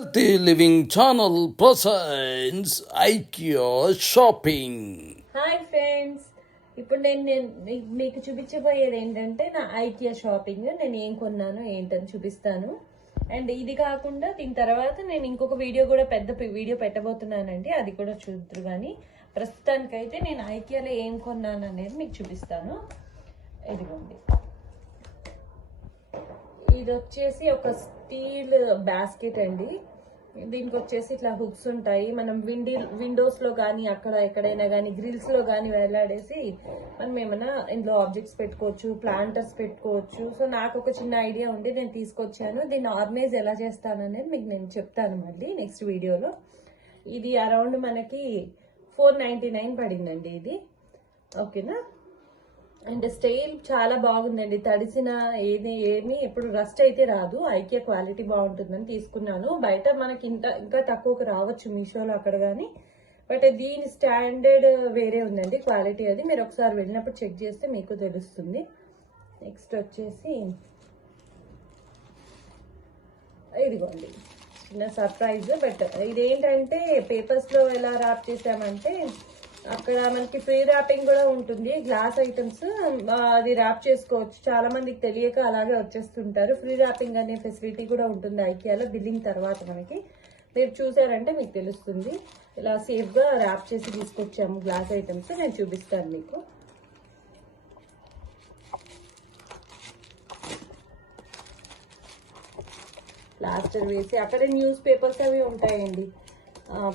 The Living Channel presents IKEA Shopping. Hi friends, ఇప్పుడు నేను మీకు చూపించబోయేది ఏంటంటే నా ఐకియా షాపింగ్. నేను ఏం కొన్నాను ఏంటని చూపిస్తాను. అండ్ ఇది కాకుండా దీని తర్వాత నేను ఇంకొక వీడియో కూడా పెద్ద వీడియో పెట్టబోతున్నానండి, అది కూడా చూద్దరు. కానీ ప్రస్తుతానికైతే నేను ఐకియాలో ఏం కొన్నాను అనేది మీకు చూపిస్తాను. ఇదిగోండి, ఇది వచ్చేసి ఒక స్టీల్ బాస్కెట్ అండి. దీనికి వచ్చేసి ఇట్లా హుక్స్ ఉంటాయి. మనం విండోస్ లో కానీ అక్కడ ఎక్కడైనా కానీ గ్రిల్స్ లో కానీ వేలాడేసి మనం ఏమైనా ఇందులో ఆబ్జెక్ట్స్ పెట్టుకోవచ్చు, ప్లాంటర్స్ పెట్టుకోవచ్చు. సో నాకు ఒక చిన్న ఐడియా ఉండి నేను తీసుకొచ్చాను. దీన్ని ఆర్గనైజ్ ఎలా చేస్తాను అనేది మీకు నేను చెప్తాను మళ్ళీ నెక్స్ట్ వీడియోలో. ఇది అరౌండ్ మనకి 499 పడిందండి ఇది. ఓకేనా? అండ్ స్టైల్ చాలా బాగుందండి. తడిసిన ఏమి ఎప్పుడు రస్ట్ అయితే రాదు. ఐకియా క్వాలిటీ బాగుంటుందని తీసుకున్నాను. బయట మనకి ఇంకా తక్కువకు రావచ్చు మీషోలో అక్కడ కానీ, బట్ దీని స్టాండర్డ్ వేరే ఉందండి క్వాలిటీ. అది మీరు ఒకసారి వెళ్ళినప్పుడు చెక్ చేస్తే మీకు తెలుస్తుంది. నెక్స్ట్ వచ్చేసి ఇదిగోండి చిన్న సర్ప్రైజ్. బట్ ఇదేంటంటే పేపర్స్ లో ఎలా ర్యాప్ చేసామంటే అక్కడ మనకి ఫ్రీ ర్యాపింగ్ కూడా ఉంటుంది. గ్లాస్ ఐటమ్స్ అది ర్యాప్ చేసుకోవచ్చు. చాలా మందికి తెలియక అలాగే వచ్చేస్తుంటారు. ఫ్రీ ర్యాపింగ్ అనే ఫెసిలిటీ కూడా ఉంటుంది ఐకియాలో. బిల్లింగ్ తర్వాత మనకి మీరు చూసారంటే మీకు తెలుస్తుంది. ఇలా సేఫ్ గా ర్యాప్ చేసి తీసుకొచ్చాము గ్లాస్ ఐటమ్స్. నేను చూపిస్తాను మీకు. ప్లాస్టర్ వేసి అక్కడ న్యూస్ పేపర్స్ అవి ఉంటాయండి.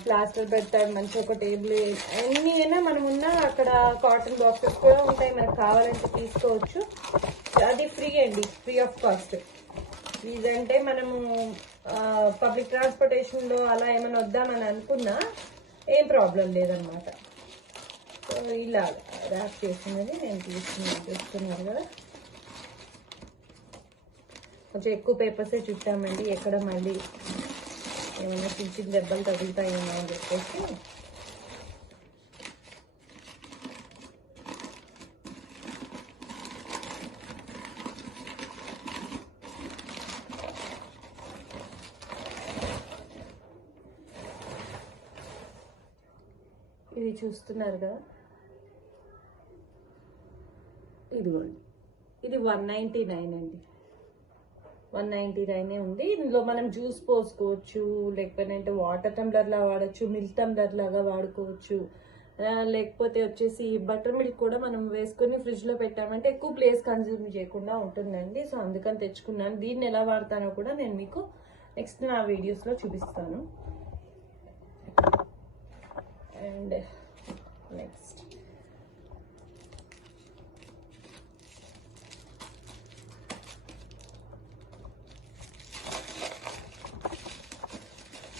ప్లాస్టర్ పెడతారు, మంచి ఒక టేబుల్, అన్ని అయినా మనం ఉన్న అక్కడ కాటన్ బాక్సెస్ కూడా ఉంటాయి, మనకు కావాలంటే తీసుకోవచ్చు. అది ఫ్రీ అండి, ఫ్రీ ఆఫ్ కాస్ట్. ఇదంటే మనము పబ్లిక్ ట్రాన్స్పోర్టేషన్ లో అలా ఏమైనా వద్దామని అనుకున్నా ఏం ప్రాబ్లం లేదనమాట. సో ఇలా ర్యాప్ చేసినది నేను చూస్తున్నారు కదా. కొంచెం ఎక్కువ పేపర్సే చుట్టామండి, ఎక్కడ మళ్ళీ ఏమైనా చిన్న చిన్న దెబ్బలు తగులుతాయేమో అని చెప్పేసి. ఇది చూస్తున్నారు కదా, ఇదిగోండి. ఇది 199 అండి. 199 ఉంది. ఇందులో మనం జ్యూస్ పోసుకోవచ్చు, లేకపోతే వాటర్ టంబ్లర్ లా వాడచ్చు, మిల్క్ టంబ్లర్ లాగా వాడుకోవచ్చు. లేకపోతే వచ్చేసి బటర్ మిల్క్ కూడా మనం వేసుకుని ఫ్రిడ్జ్ లో పెట్టామంటే ఎక్కువ ప్లేస్ కన్జ్యూమ్ చేయకుండా ఉంటుందండి. సో అందుకని తెచ్చుకున్నాను. దీన్ని ఎలా వాడతానో కూడా నేను మీకు నెక్స్ట్ నా వీడియోస్ లో చూపిస్తాను. అండ్ నెక్స్ట్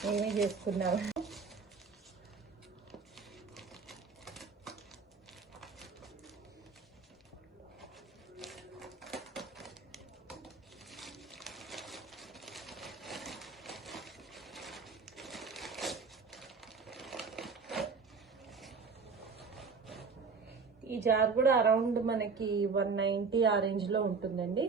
ఏమీ చేసుకున్నాను. ఈ జార్ కూడా అరౌండ్ మనకి 190 ఆ రేంజ్ లో ఉంటుందండి.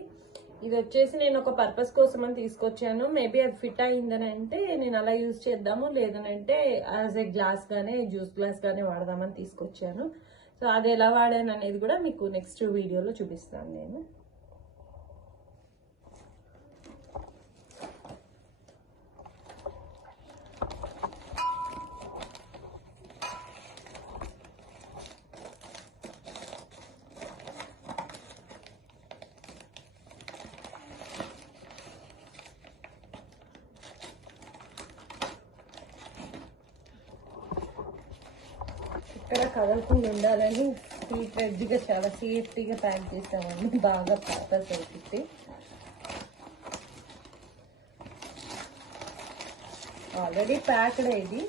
ఇది వచ్చేసి నేను ఒక పర్పస్ కోసం అని తీసుకొచ్చాను. మేబీ అది ఫిట్ అయిందని అంటే నేను అలా యూజ్ చేద్దాము, లేదనంటే యాజ్ ఏ గ్లాస్ గానే, జ్యూస్ గ్లాస్ గానే వాడదామని తీసుకొచ్చాను. సో అది ఎలా వాడాను అనేది కూడా మీకు నెక్స్ట్ వీడియోలో చూపిస్తాను నేను. ఇక్కడ కదలకుండా ఉండాలని రెడ్డిగా చాలా సేఫ్టీగా ప్యాక్ చేసామండి, బాగా పేపర్స్ అయిపోయి. ఆల్రెడీ ప్యాక్డ్ ఇది,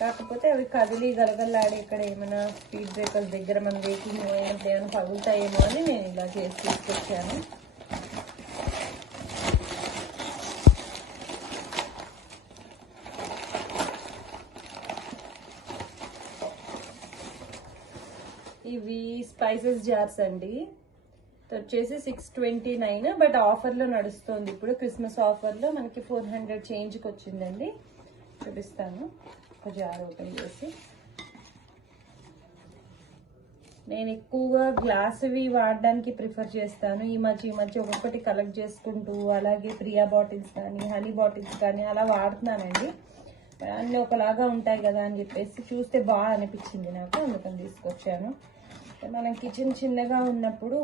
కాకపోతే అవి కదిలి గలగల్లాడి ఇక్కడ ఏమైనా స్పీడ్ బ్రేకర్స్ దగ్గర మన వెహికల్ ఏమైనా పగులుతాయేమో అని నేను ఇలా చేసి తీసుకొచ్చాను. ఇవి స్పైసెస్ జార్స్ అండి. వచ్చేసి 629, బట్ ఆఫర్లో నడుస్తుంది ఇప్పుడు, క్రిస్మస్ ఆఫర్లో మనకి 400 చేంజ్కి వచ్చిందండి. చూపిస్తాను ఒక జార్ ఓపెన్ చేసి. నేను ఎక్కువగా గ్లాస్వి వాడడానికి ప్రిఫర్ చేస్తాను. ఈ మధ్య ఒక్కొక్కటి కలెక్ట్ చేసుకుంటూ, అలాగే ప్రియా బాటిల్స్ కానీ హనీ బాటిల్స్ కానీ అలా వాడుతున్నానండి. అన్నీ ఒకలాగా ఉంటాయి కదా అని చెప్పేసి చూస్తే బాగా అనిపించింది నాకు, అందుకని తీసుకొచ్చాను. మనం కిచెన్ చిన్నగా ఉన్నప్పుడు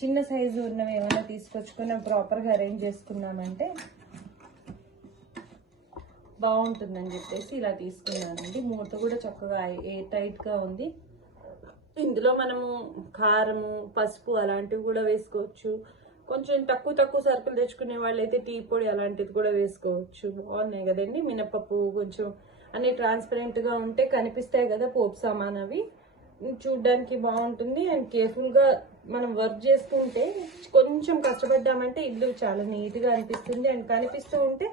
చిన్న సైజు ఉన్నవి ఏమైనా తీసుకొచ్చుకొని ప్రాపర్గా అరేంజ్ చేసుకున్నామంటే బాగుంటుందని చెప్పేసి ఇలా తీసుకున్నానండి. మూత కూడా చక్కగా ఎయిర్ టైట్గా ఉంది. ఇందులో మనము కారము, పసుపు అలాంటివి కూడా వేసుకోవచ్చు. కొంచెం తక్కువ సరుకులు తెచ్చుకునే వాళ్ళైతే టీ పొడి అలాంటిది కూడా వేసుకోవచ్చు. బాగున్నాయి కదండి. మినపప్పు కొంచెం అన్ని ట్రాన్స్పరెంట్గా ఉంటే కనిపిస్తాయి కదా పోపు సామాన్, అవి చూడ్డానికి బాగుంటుంది. అండ్ కేర్ఫుల్గా మనం వర్క్ చేసుకుంటే, కొంచెం కష్టపడ్డామంటే ఇల్లు చాలా నీట్గా అనిపిస్తుంది. అండ్ కనిపిస్తూ ఉంటే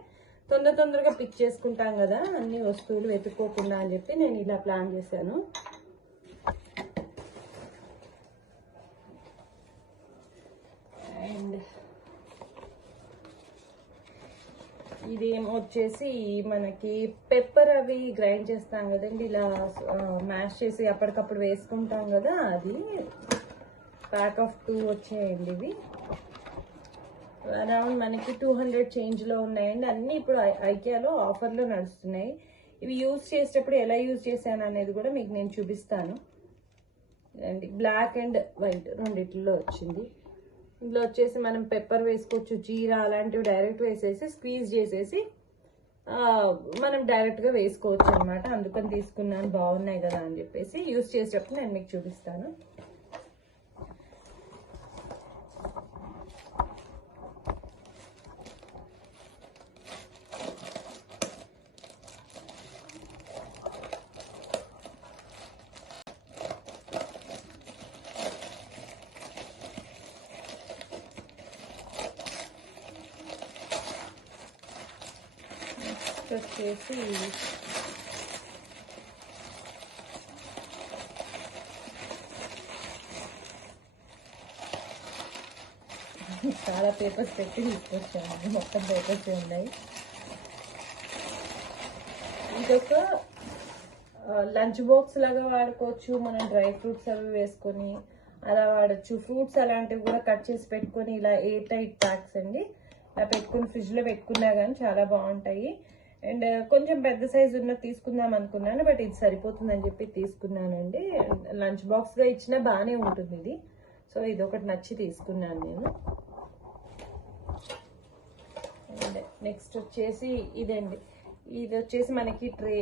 తొందరగా పిక్ చేసుకుంటాం కదా అన్ని వస్తువులు వెతుక్కోకుండా అని చెప్పి నేను ఇలా ప్లాన్ చేశాను. అండ్ ఇదేమో వచ్చేసి మనకి పెప్పర్ అవి గ్రైండ్ చేస్తాం కదండి, ఇలా మ్యాష్ చేసి అప్పటికప్పుడు వేసుకుంటాం కదా, అది ప్యాక్ ఆఫ్ 2 వచ్చాయండి. ఇవి అరౌండ్ మనకి 200 చేంజ్లో ఉన్నాయండి. అన్నీ ఇప్పుడు ఐకియాలో ఆఫర్లో నడుస్తున్నాయి. ఇవి యూజ్ చేసేటప్పుడు ఎలా యూజ్ చేశాను అనేది కూడా మీకు నేను చూపిస్తాను. అండ్ బ్లాక్ అండ్ వైట్ రెండిట్లో వచ్చింది. ఇందులో వచ్చేసి మనం పెప్పర్ వేసుకోవచ్చు, జీరా అలాంటివి డైరెక్ట్ వేసేసి స్క్వీజ్ చేసేసి మనం డైరెక్ట్గా వేసుకోవచ్చు అనమాట. అందుకని తీసుకున్నాను, బాగున్నాయి కదా అని చెప్పేసి. యూజ్ చేసేటప్పుడు నేను మీకు చూపిస్తాను. వచ్చేసి చాలా పేపర్స్ పెట్టి తీసుకొచ్చాను, మొత్తం పేపర్స్ ఉన్నాయి. ఇదొక లంచ్ బాక్స్ లాగా వాడుకోవచ్చు. మనం డ్రై ఫ్రూట్స్ అవి వేసుకొని అలా వాడచ్చు. ఫ్రూట్స్ అలాంటివి కూడా కట్ చేసి పెట్టుకొని ఇలా ఎయిర్ టైట్ ప్యాక్స్ అండి, ఇలా పెట్టుకుని ఫ్రిడ్జ్లో పెట్టుకున్నా కానీ చాలా బాగుంటాయి. అండ్ కొంచెం పెద్ద సైజు ఉన్నది తీసుకుందాం అనుకున్నాను, బట్ ఇది సరిపోతుందని చెప్పి తీసుకున్నానండి. లంచ్ బాక్స్గా ఇచ్చినా బాగానే ఉంటుంది ఇది. సో ఇది ఒకటి నచ్చి తీసుకున్నాను నేను. అండ్ నెక్స్ట్ వచ్చేసి ఇదండి, ఇది వచ్చేసి మనకి ట్రే.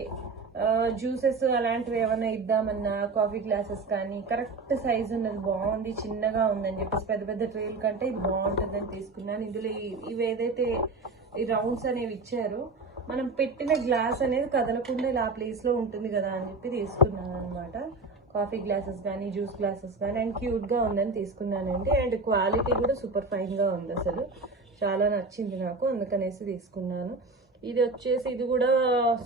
జ్యూసెస్ అలాంటివి ఏమైనా ఇద్దామన్నా, కాఫీ గ్లాసెస్ కానీ కరెక్ట్ సైజు ఉన్నది, బాగుంది, చిన్నగా ఉందని చెప్పేసి పెద్ద ట్రేల కంటే ఇది బాగుంటుందని తీసుకున్నాను. ఇందులో ఇవి ఏదైతే ఈ రౌండ్స్ అనేవి ఇచ్చారో, మనం పెట్టిన గ్లాస్ అనేది కదలకుండా ఇలా ప్లేస్లో ఉంటుంది కదా అని చెప్పి తీసుకున్నాను అనమాట. కాఫీ గ్లాసెస్ కానీ జ్యూస్ గ్లాసెస్ కానీ, అండ్ క్యూట్గా ఉందని తీసుకున్నానండి. అండ్ క్వాలిటీ కూడా సూపర్ ఫైన్గా ఉంది, అసలు చాలా నచ్చింది నాకు, అందుకనేసి తీసుకున్నాను. ఇది వచ్చేసి ఇది కూడా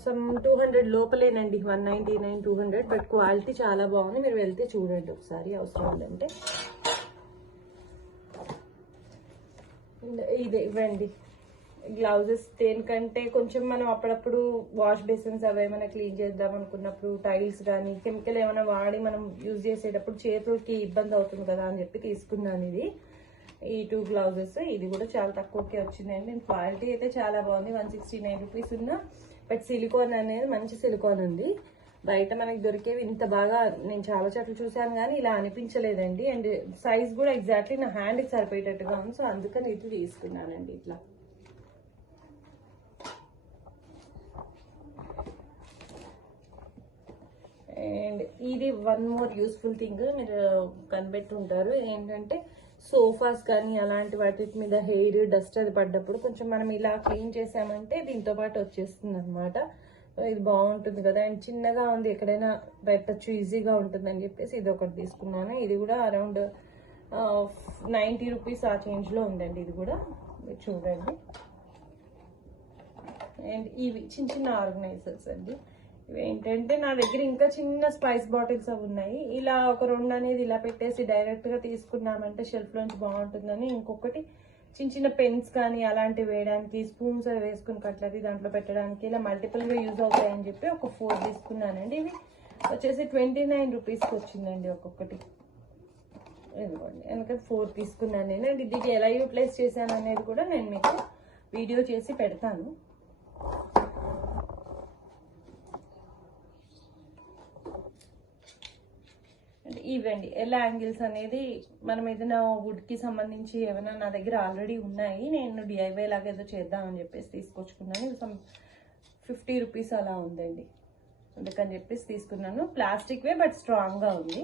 సమ్ 200 లోపలేనండి, 199, 200, బట్ క్వాలిటీ చాలా బాగుంది. మీరు వెళ్తే చూడండి ఒకసారి అవసరం ఉందంటే. ఇవ్వండి గ్లౌజెస్. దేనికంటే కొంచెం మనం అప్పుడప్పుడు వాష్ బేసిన్స్ అవి ఏమైనా క్లీన్ చేద్దాం అనుకున్నప్పుడు, టైల్స్ కానీ కెమికల్ ఏమైనా వాడి మనం యూజ్ చేసేటప్పుడు చేతులకి ఇబ్బంది అవుతుంది కదా అని చెప్పి తీసుకున్నాను ఇది, ఈ 2 గ్లౌజెస్. ఇది కూడా చాలా తక్కువకే వచ్చిందండి. క్వాలిటీ అయితే చాలా బాగుంది. 169 రూపీస్ ఉన్న, బట్ సిలికాన్ అనేది మంచి సిలికాన్ ఉంది. బయట మనకి దొరికేవి ఇంత బాగా నేను చాలా చోట్ల చూసాను కానీ ఇలా అనిపించలేదండి. అండ్ సైజ్ కూడా ఎగ్జాక్ట్లీ నా హ్యాండ్కి సరిపోయేటట్టుగా ఉంది. సో అందుకని ఇది తీసుకున్నానండి ఇట్లా. అండ్ ఇది వన్ మోర్ యూస్ఫుల్ థింగ్ మీరు కనిపెట్టుంటారు, ఏంటంటే సోఫాస్ కానీ అలాంటి వాటి మీద హెయిర్ డస్ట్ అది పడ్డప్పుడు కొంచెం మనం ఇలా క్లీన్ చేసామంటే దీంతో పాటు వచ్చేస్తుంది అనమాట. ఇది బాగుంటుంది కదా, అండ్ చిన్నగా ఉంది, ఎక్కడైనా పెట్టచ్చు, ఈజీగా ఉంటుందని చెప్పేసి ఇది ఒకటి తీసుకున్నాను. ఇది కూడా అరౌండ్ 90 రూపీస్ ఆ చేంజ్లో ఉందండి. ఇది కూడా మీరు చూడండి. అండ్ ఇవి చిన్న ఆర్గనైజర్స్ అండి, ఇవేంటంటే నా దగ్గర ఇంకా చిన్న స్పైస్ బాటిల్స్ అవి ఉన్నాయి. ఇలా ఒక 2 అనేది ఇలా పెట్టేసి డైరెక్ట్గా తీసుకున్నామంటే షెల్ఫ్లోంచి బాగుంటుందని ఇంకొకటి చిన్న చిన్న పెన్స్ కానీ అలాంటివి వేయడానికి, స్పూన్స్ అవి వేసుకుని కట్లరీ దాంట్లో పెట్టడానికి ఇలా మల్టిపుల్గా యూజ్ అవుతాయని చెప్పి ఒక 4 తీసుకున్నానండి. ఇవి వచ్చేసి 29 రూపీస్కి వచ్చిందండి ఒక్కొక్కటి. ఇదిగోండి, ఎందుకంటే 4 తీసుకున్నాను నేను. అండ్ ఇది ఎలా యూటిలైజ్ చేశాను అనేది కూడా నేను మీకు వీడియో చేసి పెడతాను. ఇవండి ఎలా యాంగిల్స్ అనేది మనం ఏదైనా వుడ్కి సంబంధించి ఏమైనా నా దగ్గర ఆల్రెడీ ఉన్నాయి, నేను డిఐవై లాగా ఏదో చేద్దామని చెప్పేసి తీసుకొచ్చుకున్నాను. ఇది 50 రూపీస్ అలా ఉందండి, అందుకని చెప్పేసి తీసుకున్నాను. ప్లాస్టిక్వే బట్ స్ట్రాంగ్గా ఉంది.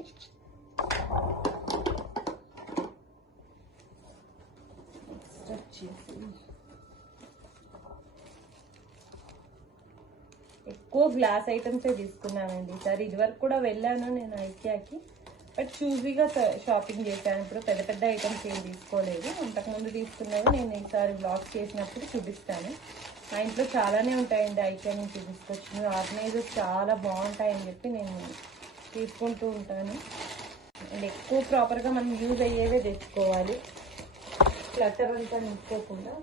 నెక్స్ట్ వచ్చేసి ఎక్కువ గ్లాస్ ఐటమ్సే తీసుకున్నానండి ఈసారి. ఇదివరకు కూడా వెళ్ళాను నేను ఐకియాకి, బట్ చూజీగా షాపింగ్ చేశాను. ఇప్పుడు పెద్ద పెద్ద ఐటమ్స్ ఏం తీసుకోలేదు. అంతకుముందు తీసుకున్నవి నేను ఈసారి బ్లాగ్ చేసినప్పుడు చూపిస్తాను. మా ఇంట్లో చాలానే ఉంటాయండి ఐకియా నుంచి తీసుకొచ్చినవి. ఆర్గనైజర్స్ చాలా బాగుంటాయని చెప్పి నేను తీసుకుంటూ ఉంటాను. అండ్ ఎక్కువ ప్రాపర్గా మనం యూజ్ అయ్యేవే తెచ్చుకోవాలి, క్లటర్ అంతా నింపుకోకుండా.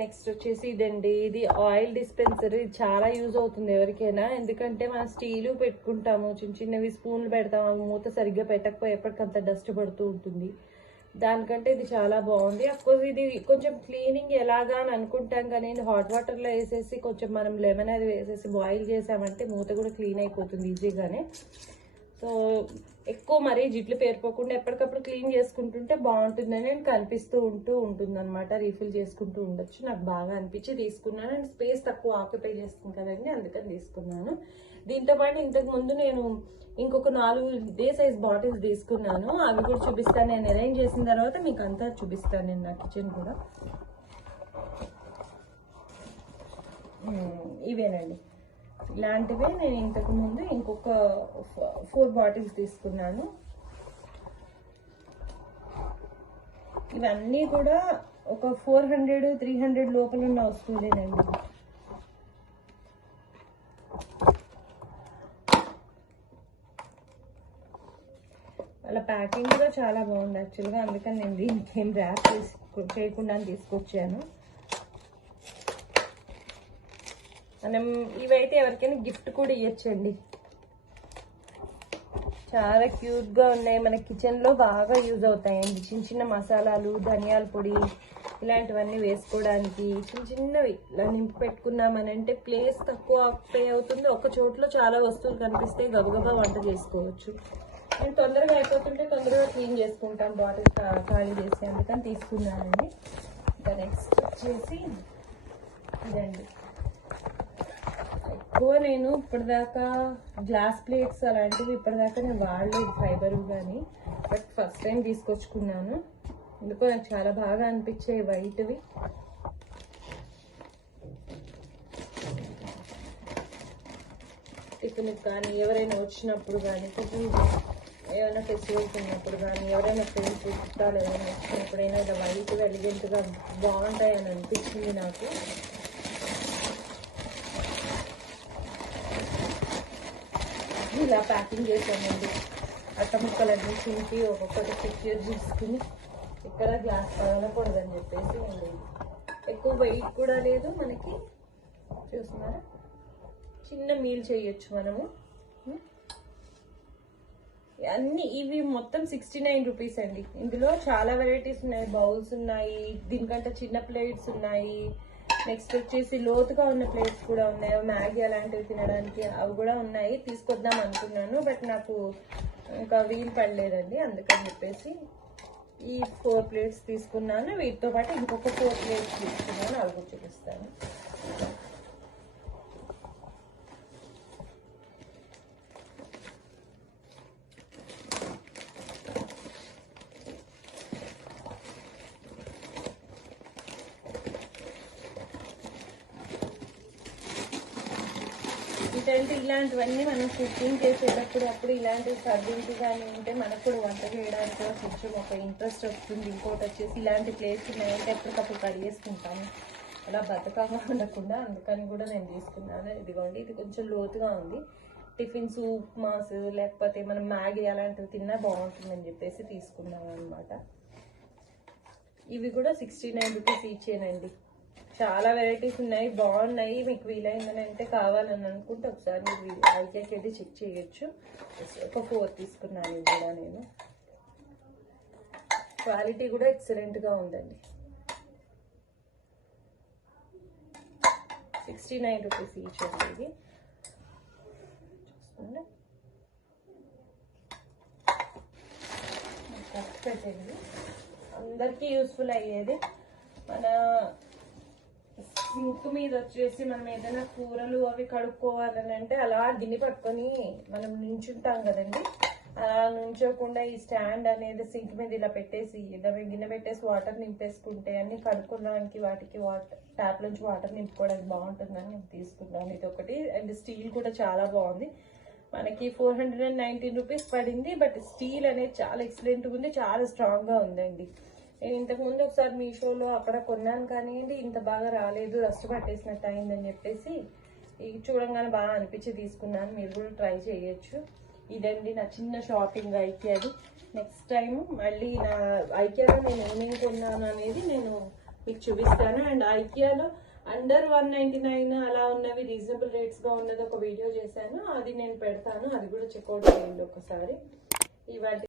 నెక్స్ట్ వచ్చేసి ఇదండి, ఇది ఆయిల్ డిస్పెన్సర్. ఇది చాలా యూజ్ అవుతుంది ఎవరికైనా, ఎందుకంటే మనం స్టీలు పెట్టుకుంటాము, చిన్న చిన్నవి స్పూన్లు పెడతాము, మూత సరిగ్గా పెట్టకపోతే ఎప్పటికంత డస్ట్ పడుతూ ఉంటుంది. దానికంటే ఇది చాలా బాగుంది. అఫ్కోర్స్ ఇది కొంచెం క్లీనింగ్ ఎలాగా అని అనుకుంటాం, కానీ హాట్ వాటర్లో వేసేసి కొంచెం మనం లెమన్ అది వేసేసి బాయిల్ చేసామంటే మూత కూడా క్లీన్ అయిపోతుంది ఈజీగానే. సో ఎక్కువ మరీ జిడ్లు పేరుకోకుండా ఎప్పటికప్పుడు క్లీన్ చేసుకుంటుంటే బాగుంటుందని కనిపిస్తూ ఉంటుంది అనమాట. రీఫిల్ చేసుకుంటూ ఉండొచ్చు. నాకు బాగా అనిపించి తీసుకున్నాను. అండ్ స్పేస్ తక్కువ ఆక్యుపై చేస్తుంది కదండి, అందుకని తీసుకున్నాను. దీంతో పాటు ఇంతకు ముందు నేను ఇంకొక 4 ఇదే సైజ్ బాటిల్స్ తీసుకున్నాను. అవి కూడా చూపిస్తాను. నేను అరేంజ్ చేసిన తర్వాత మీకు అంతా చూపిస్తాను నేను నా కిచెన్ కూడా. ఇవేనండి, ఇలాంటివే నేను ఇంతకు ముందు ఇంకొక 4 బాటిల్స్ తీసుకున్నాను. ఇవన్నీ కూడా ఒక 400-300 లోపల ఉన్న వస్తువులేనండి. వాళ్ళ ప్యాకింగ్ కూడా చాలా బాగుంది యాక్చువల్గా, అందుకని నేను దీనికి ఏం ర్యాప్ చేయకుండా తీసుకొచ్చాను. మనం ఇవైతే ఎవరికైనా గిఫ్ట్ కూడా ఇవ్వచ్చండి. చాలా క్యూట్గా ఉన్నాయి, మన కిచెన్లో బాగా యూజ్ అవుతాయండి. చిన్న చిన్న మసాలాలు, ధనియాల పొడి ఇలాంటివన్నీ వేసుకోవడానికి చిన్న చిన్నవి ఇలా నింపి పెట్టుకున్నామనంటే ప్లేస్ తక్కువ పే అవుతుంది. ఒక చోట్లో చాలా వస్తువులు కనిపిస్తే గబగబా వంట చేసుకోవచ్చు. నేను తొందరగా అయిపోతుంటే తొందరగా క్లీన్ చేసుకుంటాం బాటిల్స్ ఖాళీ చేసి, అందుకని తీసుకున్నానండి. ఇంకా నెక్స్ట్ వచ్చేసి ఇదండి. ఎక్కువ నేను ఇప్పటిదాకా గ్లాస్ ప్లేట్స్ అలాంటివి ఇప్పటిదాకా నేను వాడలేదు ఫైబర్ కానీ, బట్ ఫస్ట్ టైం తీసుకొచ్చుకున్నాను. ఎందుకో నాకు చాలా బాగా అనిపించాయి వైట్వి. టిఫిన్కి కానీ ఎవరైనా వచ్చినప్పుడు కానీ, కొంచెం ఏమైనా ఫెస్టివల్స్ ఉన్నప్పుడు కానీ, ఎవరైనా ఫ్రెండ్స్ చుట్టాలు ఏమైనా వచ్చినప్పుడైనా ఇలా వైట్ ఎలిగెంట్గా బాగుంటాయని అనిపించింది నాకు. ఇలా ప్యాకింగ్ చేసామండి. అట్ట ముక్కలన్నీ చింపి ఒక్కొక్కటి సెక్యూర్ చేసుకుని ఇక్కడ గ్లాస్ పగలకూడదని చెప్పేసి అండి. ఎక్కువ వెయిట్ కూడా లేదు మనకి, చూస్తున్నారా, చిన్న మీల్ చేయొచ్చు మనము. అన్ని ఇవి మొత్తం 69 రూపీస్ అండి. ఇందులో చాలా వెరైటీస్ ఉన్నాయి. బౌల్స్ ఉన్నాయి, దీనికంటే చిన్న ప్లేట్స్ ఉన్నాయి. నెక్స్ట్ వచ్చేసి లోతుగా ఉన్న ప్లేట్స్ కూడా ఉన్నాయి, మ్యాగీ అలాంటివి తినడానికి అవి కూడా ఉన్నాయి. తీసుకొద్దాం అనుకున్నాను, బట్ నాకు ఇంకా వీలు పడలేదండి, అందుకని చెప్పేసి ఈ 4 ప్లేట్స్ తీసుకున్నాను. వీటితో పాటు ఇంకొక 4 ప్లేట్స్ తీసుకున్నాను, అవి కూడా చూపిస్తాను. ఏంటంటే ఇలాంటివన్నీ మనం కుకింగ్ చేసేటప్పుడు అప్పుడు ఇలాంటివి సర్వింగ్స్ కానీ ఉంటే మనకు కూడా వంట చేయడానికి కొంచెం ఒక ఇంట్రెస్ట్ వస్తుంది. ఇంకోటి వచ్చేసి ఇలాంటి ప్లేస్ ఉన్నాయంటే ఎప్పటికప్పుడు కడిగేసుకుంటాము. అలా బతకంగా ఉండకుండా, అందుకని కూడా నేను తీసుకున్నాను. ఇదిగోండి, ఇది కొంచెం లోతుగా ఉంది. టిఫిన్స్, ఉప్మాస్, లేకపోతే మనం మ్యాగీ అలాంటివి తిన్నా బాగుంటుందని చెప్పేసి తీసుకున్నాను అనమాట. ఇవి కూడా 69 రూపీస్ ఇచ్చేనండి. చాలా వెరైటీస్ ఉన్నాయి, బాగున్నాయి. మీకు వీలైందని అంటే కావాలని అనుకుంటే ఒకసారి మీరు ఐకేకి అయితే చెక్ చేయొచ్చు. ఒక 4 తీసుకున్నాను ఇది కూడా నేను. క్వాలిటీ కూడా ఎక్సలెంట్గా ఉందండి. 69 రూపీస్ ఈచ్ అండి ఇది. చూసుకోండి, పెట్టండి, అందరికీ యూస్ఫుల్ అయ్యేది. మన సింక్ మీద వచ్చేసి మనం ఏదైనా కూరలు అవి కడుక్కోవాలని అంటే అలా గిన్నె పట్టుకొని మనం నించుంటాం కదండి, అలా నుంచోకుండా ఈ స్టాండ్ అనేది సింక్ మీద ఇలా పెట్టేసి గిన్నె పెట్టేసి వాటర్ నింపేసుకుంటే అన్ని కడుక్కోవడానికి వాటికి ట్యాప్ నుంచి వాటర్ నింపుకోవడానికి బాగుంటుందని నేను తీసుకున్నాను. ఇది ఒకటి. అండ్ స్టీల్ కూడా చాలా బాగుంది. మనకి 419 రూపీస్ పడింది. బట్ స్టీల్ అనేది చాలా ఎక్సలెంట్గా ఉంది, చాలా స్ట్రాంగ్గా ఉందండి. నేను ఇంతకుముందు ఒకసారి మీషోలో అక్కడ కొన్నాను, కానివ్వండి ఇంత బాగా రాలేదు, రస్ట్ పట్టేసినట్టు అయిందని చెప్పేసి ఇది చూడంగానే బాగా అనిపించి తీసుకున్నాను. మీరు కూడా ట్రై చేయొచ్చు. ఇదండి నా చిన్న షాపింగ్ ఐకియాది. నెక్స్ట్ టైం మళ్ళీ నా ఐకియాలో నేను ఏమేమి కొన్నాను అనేది నేను మీకు చూపిస్తాను. అండ్ ఐకియాలో అండర్ 199 అలా ఉన్నవి, రీజనబుల్ రేట్స్గా ఉన్నది ఒక వీడియో చేశాను, అది నేను పెడతాను. అది కూడా చెక్అవుట్ చేయండి ఒకసారి. ఇవాళ